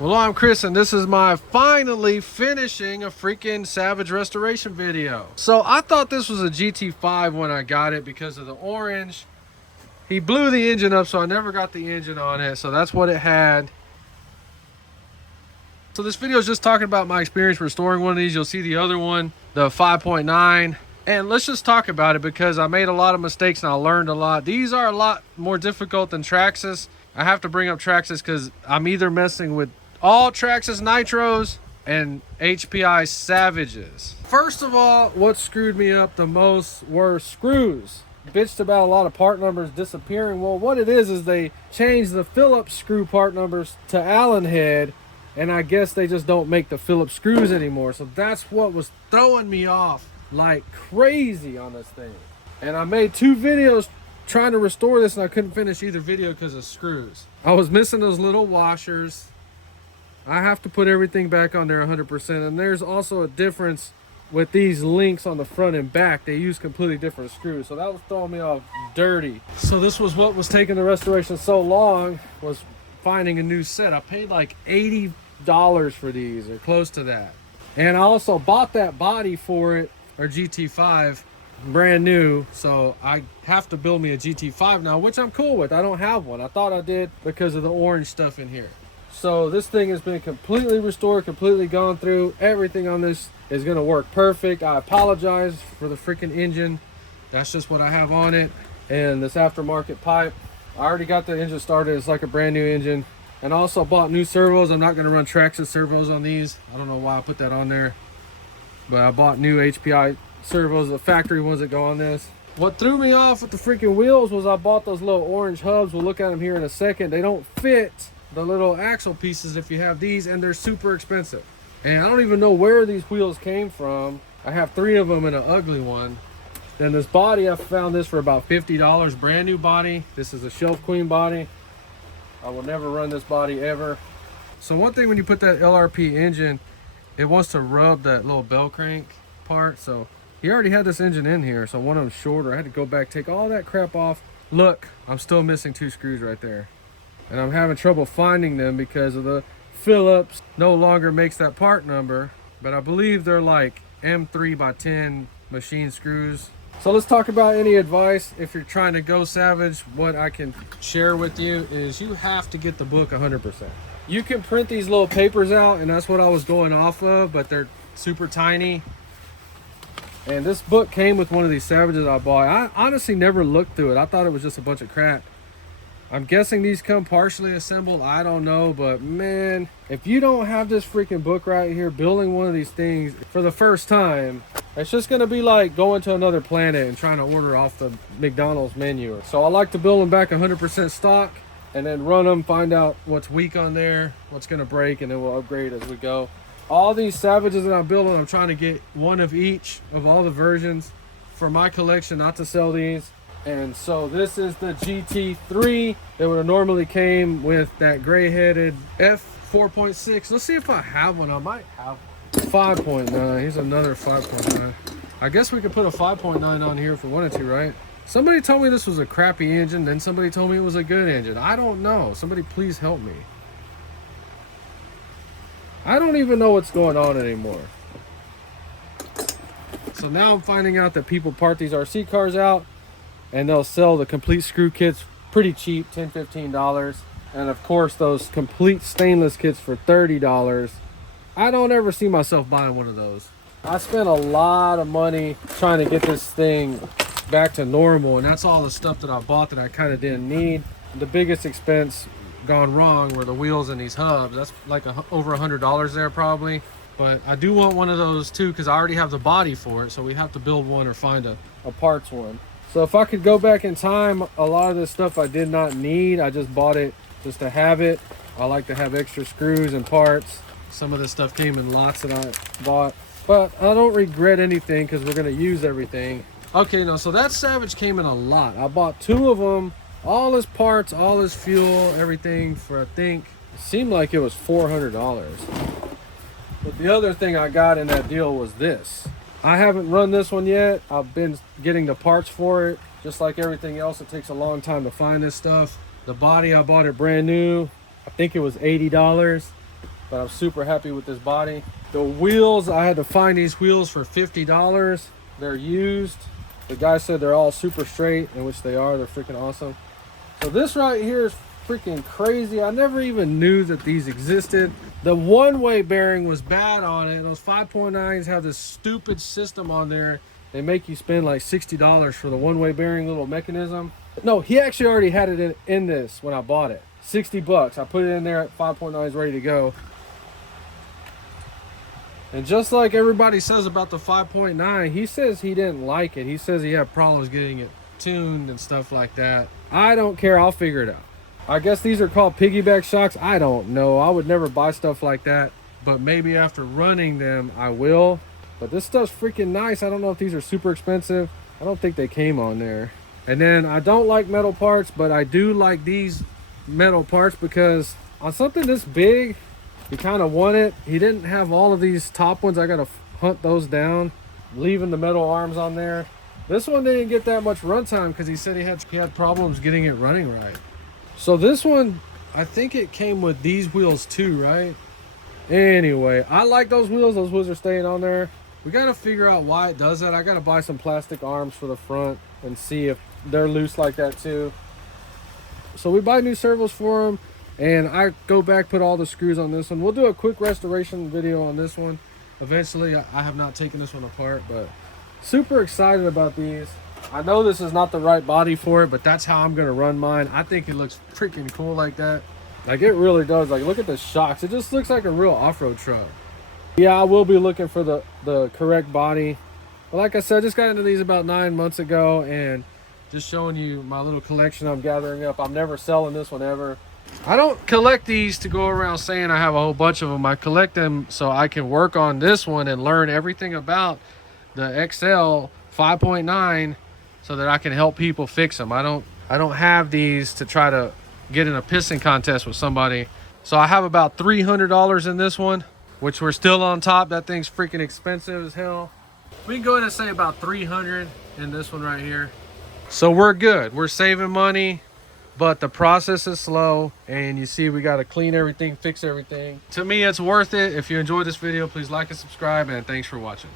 Well, I'm Chris, and this is my finally finishing a freaking Savage restoration video. So I thought this was a GT5 when I got it because of the orange. He blew the engine up, so I never got the engine on it. So that's what it had. So this video is just talking about my experience restoring one of these. You'll see the other one, the 5.9. And let's just talk about it because I made a lot of mistakes and I learned a lot. These are a lot more difficult than Traxxas. I have to bring up Traxxas because I'm either messing with all Traxxas Nitros and HPI Savages. First of all, what screwed me up the most were screws. Bitched about a lot of part numbers disappearing. Well, what it is they changed the Phillips screw part numbers to Allen head, and I guess they just don't make the Phillips screws anymore. So that's what was throwing me off like crazy on this thing. And I made 2 videos trying to restore this, and I couldn't finish either video because of screws. I was missing those little washers. I have to put everything back on there 100%. And there's also a difference with these links on the front and back. They use completely different screws, so that was throwing me off dirty. So this was what was taking the restoration so long, was finding a new set. I paid like $80 for these, or close to that. And I also bought that body for it, or GT5, brand new. So I have to build me a GT5 now, which I'm cool with. I don't have one. I thought I did because of the orange stuff in here. So this thing has been completely restored, completely gone through. Everything on this is gonna work perfect. I apologize for the freaking engine. That's just what I have on it. And this aftermarket pipe, I already got the engine started. It's like a brand new engine. And I also bought new servos. I'm not gonna run Traxxas servos on these. I don't know why I put that on there, but I bought new HPI servos, the factory ones that go on this. What threw me off with the freaking wheels was I bought those little orange hubs. We'll look at them here in a second. They don't fit the little axle pieces if you have these, and they're super expensive. And I don't even know where these wheels came from. I have 3 of them and an ugly one. Then this body, I found this for about $50, brand new body. This is a Shelf Queen body. I will never run this body ever. So one thing, when you put that LRP engine, it wants to rub that little bell crank part. So he already had this engine in here, so one of them shorter. I had to go back, take all that crap off. Look, I'm still missing 2 screws right there. And I'm having trouble finding them because of the Phillips no longer makes that part number, but I believe they're like M3x10 machine screws. So let's talk about any advice if you're trying to go Savage. What I can share with you is you have to get the book 100%. You can print these little papers out, and that's what I was going off of, but they're super tiny. And this book came with one of these Savages I bought. I honestly never looked through it. I thought it was just a bunch of crap. I'm guessing these come partially assembled. I don't know, but man, if you don't have this freaking book right here, building one of these things for the first time, it's just gonna be like going to another planet and trying to order off the McDonald's menu. So I like to build them back 100% stock and then run them, find out what's weak on there, what's gonna break, and then we'll upgrade as we go. All these Savages that I'm building, I'm trying to get one of each of all the versions for my collection, not to sell these. And so this is the GT3 that would have normally came with that gray-headed F4.6. Let's see if I have one. I might have one. 5.9. Here's another 5.9. I guess we could put a 5.9 on here if we wanted to, right? Somebody told me this was a crappy engine, then somebody told me it was a good engine. I don't know. Somebody please help me. I don't even know what's going on anymore. So now I'm finding out that people part these RC cars out, and they'll sell the complete screw kits pretty cheap, $10, $15. And of course, those complete stainless kits for $30. I don't ever see myself buying one of those. I spent a lot of money trying to get this thing back to normal, and that's all the stuff that I bought that I kind of didn't need. The biggest expense gone wrong were the wheels and these hubs. That's like over $100 there probably. But I do want one of those too, because I already have the body for it, so we have to build one or find a parts one. So if I could go back in time, a lot of this stuff I did not need. I just bought it just to have it. I like to have extra screws and parts. Some of this stuff came in lots that I bought, but I don't regret anything because we're gonna use everything. Okay, no, so that Savage came in a lot. I bought 2 of them, all his parts, all his fuel, everything for, I think, it seemed like it was $400. But the other thing I got in that deal was this. I haven't run this one yet. I've been getting the parts for it. Just like everything else, it takes a long time to find this stuff. The body, I bought it brand new. I think it was $80. but I'm super happy with this body. The wheels, I had to find these wheels for $50. They're used. The guy said they're all super straight, in which they are. They're freaking awesome. So this right here is freaking crazy. I never even knew that these existed. The one-way bearing was bad on it. Those 5.9s have this stupid system on there. They make you spend like $60 for the one-way bearing little mechanism. No, he actually already had it in this when I bought it. 60 bucks. I put it in there at 5.9s ready to go. And just like everybody says about the 5.9, he says he didn't like it. He says he had problems getting it tuned and stuff like that. I don't care. I'll figure it out. I guess these are called piggyback shocks. I don't know. I would never buy stuff like that. But maybe after running them, I will. But this stuff's freaking nice. I don't know if these are super expensive. I don't think they came on there. And then I don't like metal parts, but I do like these metal parts because on something this big, he kind of want it. He didn't have all of these top ones. I got to hunt those down, leaving the metal arms on there. This one didn't get that much runtime because he said he had problems getting it running right. So this one, I think it came with these wheels too, right? Anyway, I like those wheels. Those wheels are staying on there. We got to figure out why it does that. I got to buy some plastic arms for the front and see if they're loose like that too. So we buy new servos for them, and I go back, put all the screws on this one. We'll do a quick restoration video on this one eventually. I have not taken this one apart, but super excited about these. I know this is not the right body for it, but that's how I'm gonna run mine. I think it looks freaking cool like that. Like, it really does. Like, look at the shocks. It just looks like a real off-road truck. Yeah, I will be looking for the correct body. But like I said, I just got into these about 9 months ago, and just showing you my little collection I'm gathering up. I'm never selling this one ever. I don't collect these to go around saying I have a whole bunch of them. I collect them so I can work on this one and learn everything about the XL 5.9 so that I can help people fix them. I don't have these to try to get in a pissing contest with somebody. So I have about $300 in this one, which we're still on top. That thing's freaking expensive as hell. We can go ahead and say about 300 in this one right here. So we're good. We're saving money, but the process is slow, and you see we got to clean everything, fix everything. To me, it's worth it. If you enjoyed this video, please like and subscribe, and thanks for watching.